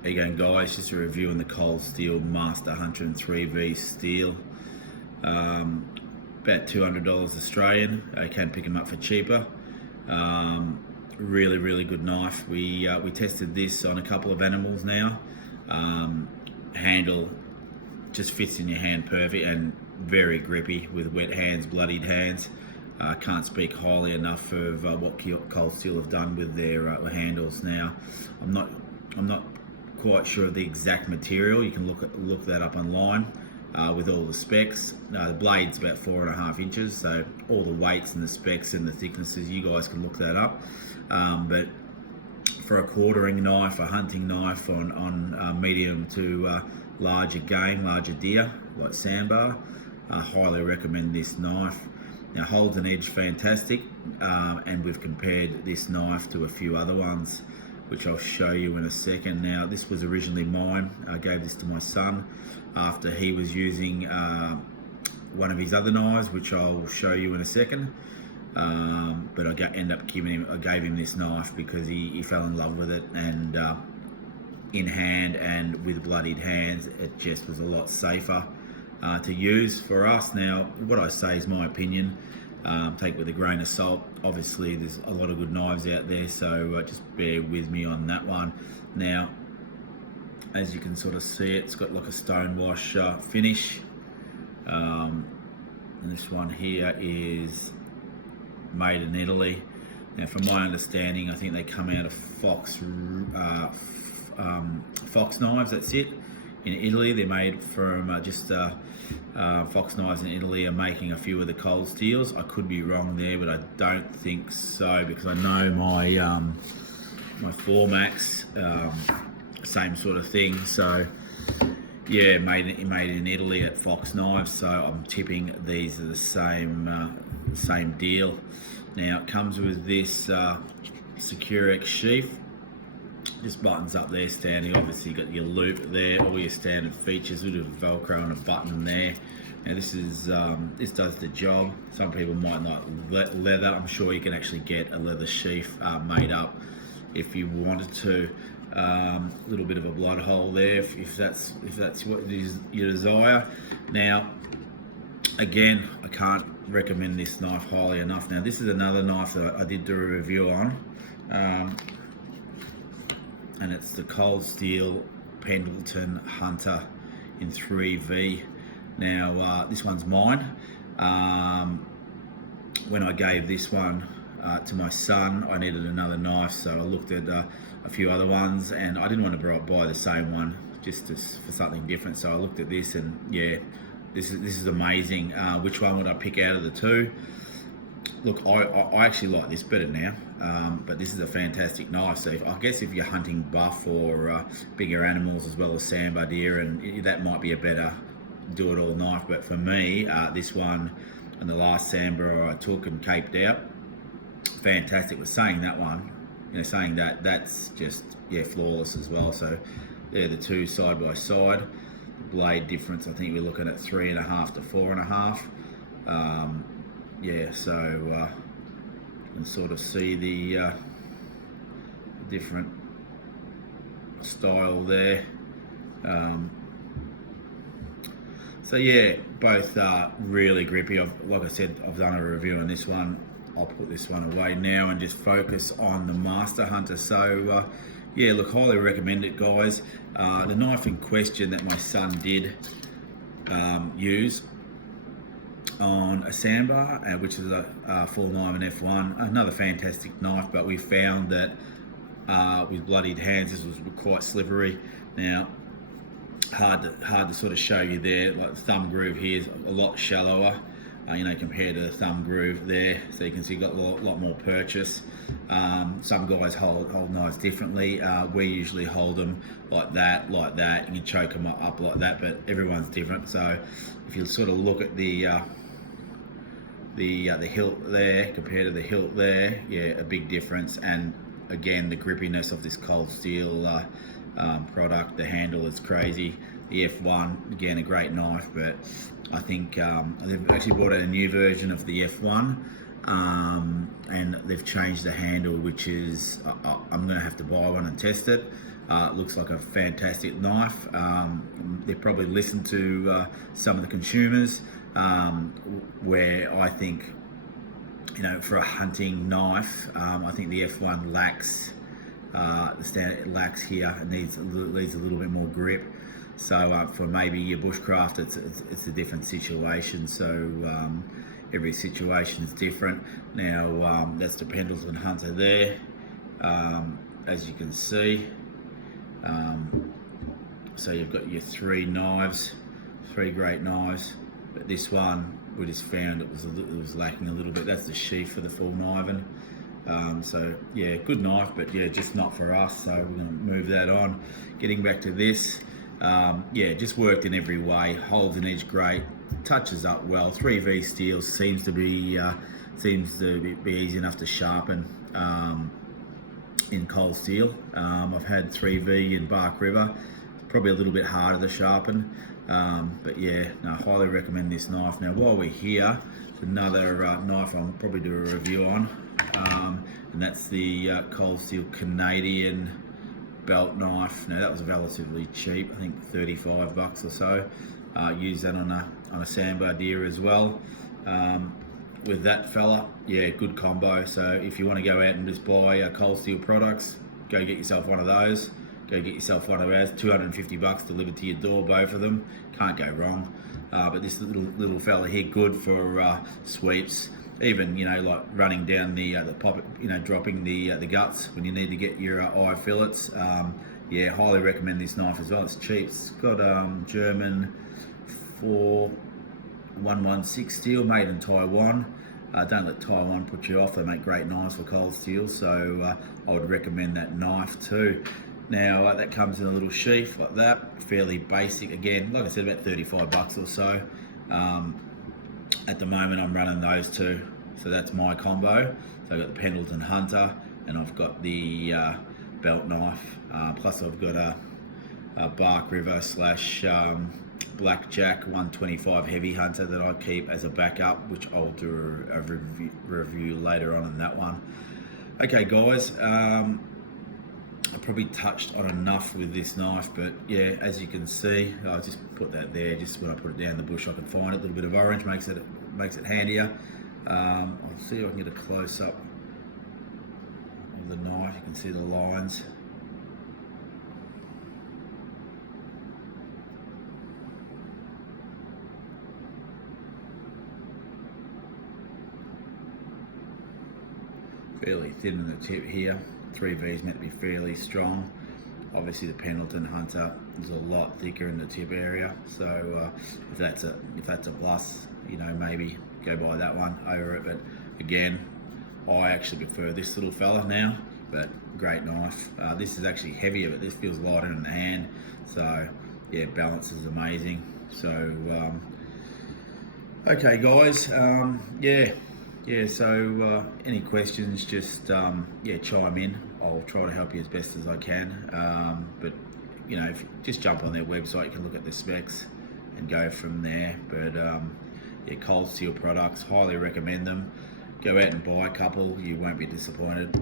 How you going, guys? Just a review on the Cold Steel Master 103V steel. About $200 Australian. I can pick them up for cheaper. Really good knife. We tested this on a couple of animals now. Handle just fits in your hand perfect and very grippy with wet hands, bloodied hands. Can't speak highly enough of what Cold Steel have done with their handles. Now, I'm not quite sure of the exact material. You can look that up online with all the specs. The blade's about 4.5 inches, so all the weights and the specs and the thicknesses, you guys can look that up. But for a quartering knife, a hunting knife on medium to larger game, larger deer like sandbar, I highly recommend this knife. Now, holds an edge fantastic, and we've compared this knife to a few other ones, which I'll show you in a second. Now, this was originally mine. I gave this to my son after he was using one of his other knives, which I'll show you in a second. But I gave him this knife because he fell in love with it, and in hand and with bloodied hands, it just was a lot safer to use for us. Now, what I say is my opinion. Take it with a grain of salt. Obviously, there's a lot of good knives out there, so just bear with me on that one. Now, as you can sort of see, it's got like a stonewash finish. And this one here is made in Italy. Now, from my understanding, I think they come out of Fox knives. That's it. In Italy, they're made from Fox knives in Italy are making a few of the Cold Steels. I could be wrong there, but I don't think so, because I know my my Formax, same sort of thing. So yeah, made in Italy at Fox Knives. So I'm tipping these are the same deal. Now, it comes with this Securex sheath. Just buttons up there standing. Obviously, you've got your loop there, all your standard features, a bit of Velcro and a button there. Now, this does the job. Some people might like leather. I'm sure you can actually get a leather sheath made up if you wanted to. A little bit of a blood hole there if that's what it is you desire. Now, again, I can't recommend this knife highly enough. Now, this is another knife that I did do a review on. And it's the Cold Steel Pendleton Hunter in 3V. Now, this one's mine. When I gave this one to my son, I needed another knife, so I looked at a few other ones, and I didn't want to buy the same one just for something different. So I looked at this, and yeah, this is amazing. Which one would I pick out of the two? Look, I actually like this better now, but this is a fantastic knife. So I guess if you're hunting buff or bigger animals as well as sambar deer, and that might be a better do-it-all knife. But for me, this one and the last sambar I took and caped out, fantastic. With saying that one, saying that's just flawless as well. So they're the two side by side. The blade difference, I think we're looking at 3.5 to 4.5. Yeah, so you can sort of see the different style there. So yeah, both are really grippy. Like I said, I've done a review on this one. I'll put this one away now and just focus on the Master Hunter. So yeah, look, highly recommend it, guys. The knife in question that my son did use on a sandbar, which is a full 9 F1, another fantastic knife, but we found that with bloodied hands, this was quite slippery. Now, hard to sort of show you there. Like the thumb groove here is a lot shallower, compared to the thumb groove there. So you can see you've got a lot more purchase. Some guys hold knives differently. We usually hold them like that. You can choke them up like that, but everyone's different. So if you sort of look at the hilt there compared to the hilt there, yeah, a big difference. And again, the grippiness of this Cold Steel product, the handle is crazy. The F1, again, a great knife, but I think they've actually brought out a new version of the F1, and they've changed the handle, which is I'm going to have to buy one and test it. Looks like a fantastic knife. They've probably listened to some of the consumers, where I think, for a hunting knife, I think the F1 lacks the standard. It lacks here. It needs a little bit more grip. So for maybe your bushcraft, it's a different situation. So every situation is different. Now that's the Pendleton Hunter there, as you can see. So you've got your three great knives, but this one we just found it was lacking a little bit. That's the sheath for the full kniving. So yeah, good knife, but yeah, just not for us. So we're going to move that on. Getting back to this, yeah, just worked in every way. Holds an edge great, touches up well. 3V steel seems to be easy enough to sharpen in cold steel. I've had 3V in Bark River, probably a little bit harder to sharpen, but yeah, no, highly recommend this knife. Now while we're here, it's another knife I'll probably do a review on, and that's the cold steel Canadian belt knife. Now that was relatively cheap, I think 35 bucks or so. Use that on a Sandbar as well. With that fella, yeah, good combo. So if you want to go out and just buy cold steel products, go get yourself one of those. Go get yourself one of ours. 250 bucks delivered to your door, both of them. Can't go wrong. But this little fella here, good for sweeps. Even like running down the poppet, dropping the guts when you need to get your eye fillets. Yeah, highly recommend this knife as well. It's cheap. It's got German 4116 steel, made in Taiwan. Don't let Taiwan put you off. They make great knives for cold steel, so I would recommend that knife too. Now that comes in a little sheath like that, fairly basic. Again, like I said, about 35 bucks or so. At the moment I'm running those two, so that's my combo. So I've got the Pendleton Hunter and I've got the belt knife, plus I've got a Bark River / Blackjack 125 heavy hunter that I keep as a backup, which I'll do a review later on that one. Okay guys, I probably touched on enough with this knife, but yeah, as you can see, I'll just put that there. Just when I put it down the bush, I can find it. A little bit of orange makes it handier. I'll see if I can get a close up of the knife. You can see the lines. Fairly thin in the tip here. 3V is meant to be fairly strong. Obviously the Pendleton Hunter is a lot thicker in the tip area, so if that's a plus, maybe go buy that one over it. But again, I actually prefer this little fella now, but great knife. This is actually heavier, but this feels lighter in the hand, so yeah, balance is amazing. So okay guys, so any questions, just chime in. I'll try to help you as best as I can. But if you just jump on their website, you can look at the specs and go from there. But cold steel products, highly recommend them. Go out and buy a couple, you won't be disappointed.